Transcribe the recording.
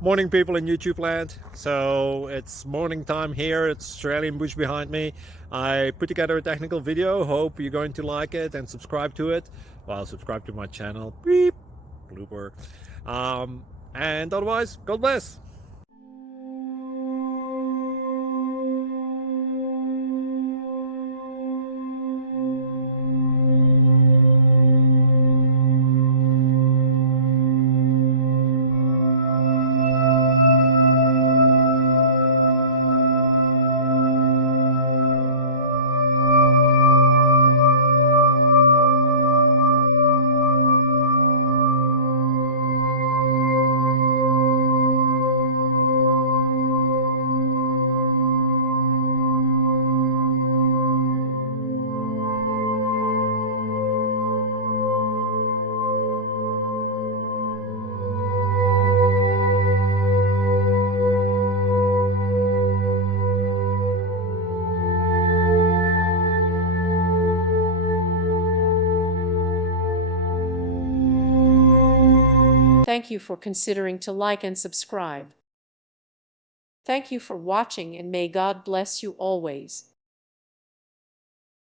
Morning, people in YouTube land. So it's morning time here. It's Australian bush behind me. I put together a technical video. Hope you're going to like it and subscribe to it. Well, subscribe to my channel. Beep, blooper. And otherwise, God bless. Thank you for considering to like and subscribe. Thank you for watching, and may God bless you always.